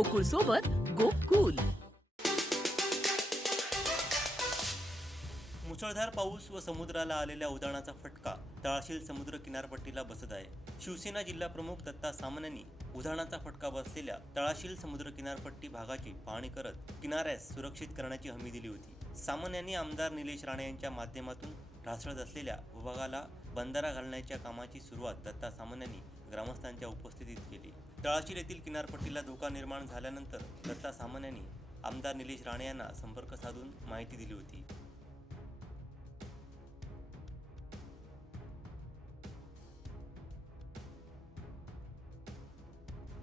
गोकुळ सोबत गोकुल. मुसळधार पाऊस व समुद्राला आलेल्या उधाणाचा फटका तळाशील समुद्र किनारपट्टीला बसत आहे. शिवसेना जिल्हा प्रमुख दत्ता सामन्यांनी उधाणाचा फटका बसलेल्या तळाशील समुद्र किनारपट्टी भागाची पाहणी करत किनाऱ्यास सुरक्षित करण्याची हमी दिली होती. सामन्यांनी आमदार निलेश राणे यांच्या माध्यमातून ढासळत असलेल्या विभागाला बंधारा घालण्याच्या कामाची सुरुवात दत्ता सामन्यांनी ग्रामस्थांच्या उपस्थितीत केली. तळाशील येथील किनारपट्टीला धोका निर्माण झाल्यानंतर दत्ता सामान्यांनी आमदार निलेश राणे यांना संपर्क साधून माहिती दिली होती.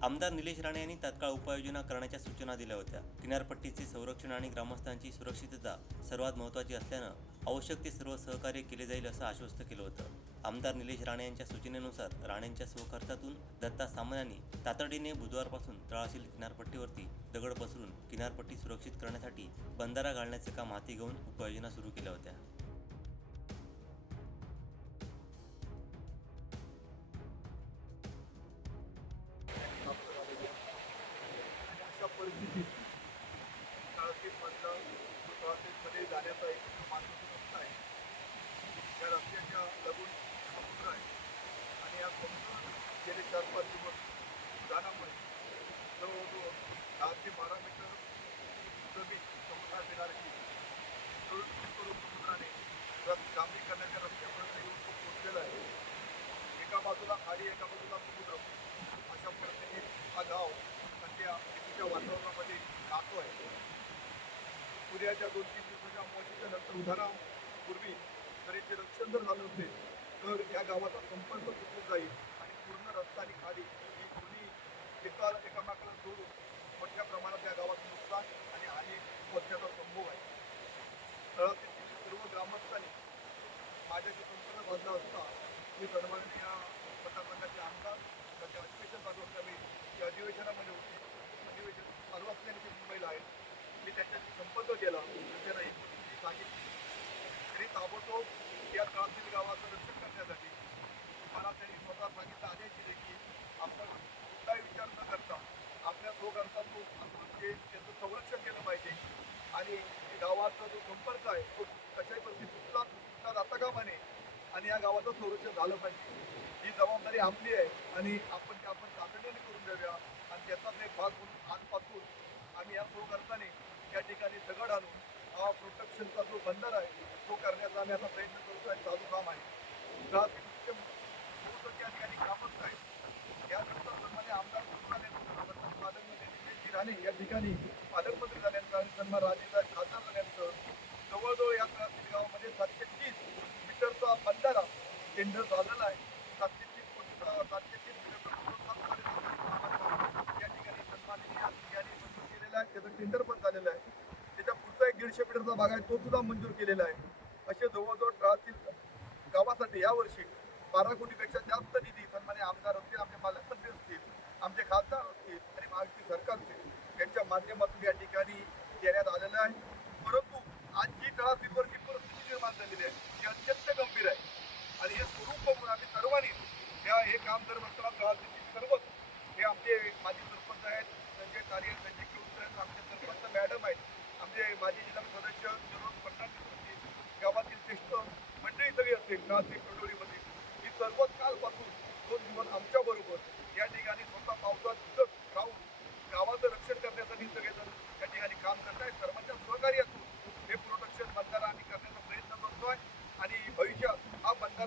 आमदार निलेश राणे यांनी तात्काळ उपाययोजना करण्याच्या सूचना दिल्या होत्या. किनारपट्टीचे संरक्षण आणि ग्रामस्थांची सुरक्षितता सर्वात महत्त्वाची असल्यानं आवश्यक ते सर्व सहकार्य केले जाईल असं आश्वस्त केलं होतं. आमदार निलेश राणे यांच्या सूचनेनुसार राणेंच्या स्वखर्चातून दत्ता सामन्यांनी तातडीने बुधवारपासून तळाशील किनारपट्टीवरती दगड पसरून किनारपट्टी सुरक्षित करण्यासाठी बंधारा घालण्याचे काम हाती घेऊन उपाययोजना सुरू केल्या होत्या. अशा परिस्थितीत जाण्याचा एक मार्ग आहे. त्या रस्त्याच्या लगून समुद्र आहे आणि या समुद्र गेले चार पाच दिवस जाण्यामुळे जवळजवळ दहा ते बारा मीटर जमीन समुद्रात किनाऱ्याची सुरक्षित समुद्राने रस करण्याच्या रस्त्यापर्यंत येऊन तो पोचलेला आहे एका बाजूला खाडी एका बाजूला समुद्र अशा परिस्थितीत हा गाव सध्या भीतीच्या वातावरणामध्ये राहतो आहे उद्याच्या दोन तीन दिवसाच्या अमावस्येच्या नंतर उदाहरणापूर्वी तरी ते रक्षण जर झालं होते तर या गावाचा संपर्क तुटून जाईल आणि पूर्ण रस्ता आणि ही दोन्ही एका एकामेकाला जोडून मोठ्या प्रमाणात या गावाचं नुकसान आणि हानी होण्याचा संभव आहे. तळातील सर्व ग्रामस्थांनी माझ्याशी संपर्क बांधला असता मी सर्वांनी या मतदारसंघाचे आमदार त्याचे अधिवेशन चालू असल्याने या अधिवेशनामध्ये होते. अधिवेशन चालू असल्याने ते मुंबईला आहेत मी त्यांच्याशी संपर्क केला त्यांना एक गोष्ट सांगितली तरी ताबडतोब या तळातील गावाचं रक्षण करण्यासाठी मला त्यांनी स्वतः सांगितलं आदेश दिले की आपण कुठलाही विचार न करता आपल्या स्वकर्ता तो म्हणजे त्याचं संरक्षण केलं पाहिजे आणि गावाचा जो संपर्क आहे तो कशाही परिस्थितीत तुटला तुटला जाता कामा नये. आणि या गावाचं संरक्षण झालं पाहिजे. ही जबाबदारी आपली आहे आणि आपण ते आपण तातडीने करून द्याव्या आणि त्याचाच एक भाग म्हणून आजपासून आम्ही या सुरू करताना या ठिकाणी दगड आणून हा प्रोटेक्शनचा जो बंदर आहे तो करण्याचा आम्ही आता प्रयत्न करतो आणि चालू काम आहे. ग्राहक या ठिकाणी ग्रामस्थ आहे यानंतर सन्मान्य आमदार कुटुंबाने पालकमंत्री राणे या ठिकाणी पालकमंत्री झाल्यानंतर सन्मान राजेचा खासदार झाल्यानंतर जवळजवळ या ग्रामीण गावामध्ये सातशे तीस मीटरचा टेंडर झालेला आहे. सातशे तीस कोटी सातशे तीस या ठिकाणी सन्माननीय या मंजूर केलेला आहे. त्याचं टेंडर पण झालेलं आहे. त्याच्या पुढचा एक दीडशे मीटरचा भाग आहे तो सुद्धा मंजूर केलेला आहे. असे जवळजवळ ट्रातील गावासाठी यावर्षी बारा कोटीपेक्षा जास्त निधी सन्मान्य आमदार असतील आमचे पालकमंत्री असतील आमचे खासदार असतील आणि महाराष्ट्र सरकार असतील यांच्या माध्यमातून या ठिकाणी देण्यात आलेलं आहे. परंतु आज जी तळासीवर जी परिस्थिती निर्माण झालेली आहे ती अत्यंत गंभीर आहे आणि हे स्वरूप बघून आम्ही सर्वांनी या हे काम जर म्हणतो तळासीची सर्वच हे आमचे माजी सरपंच आहेत संजय कार्य संजय केवकर आहेत आमचे सरपंच मॅडम आहेत आमचे माजी जिल्हा सदस्य विनोद फडणवीस गावातील ज्येष्ठ मंडळी सगळी असतील नाशिक कंडोलीमध्ये ही सर्वच कालपासून दोन दिवस आमच्या बरोबर या ठिकाणी स्वतः पावसात भिजत राहून गावाचं रक्षण करण्यासाठी सगळेजण या ठिकाणी काम करत आहेत सर्वांच्या सहकार्यातून हे प्रोटेक्शन बंधारा आम्ही करण्याचा प्रयत्न करतोय आणि भविष्यात हा बंधारा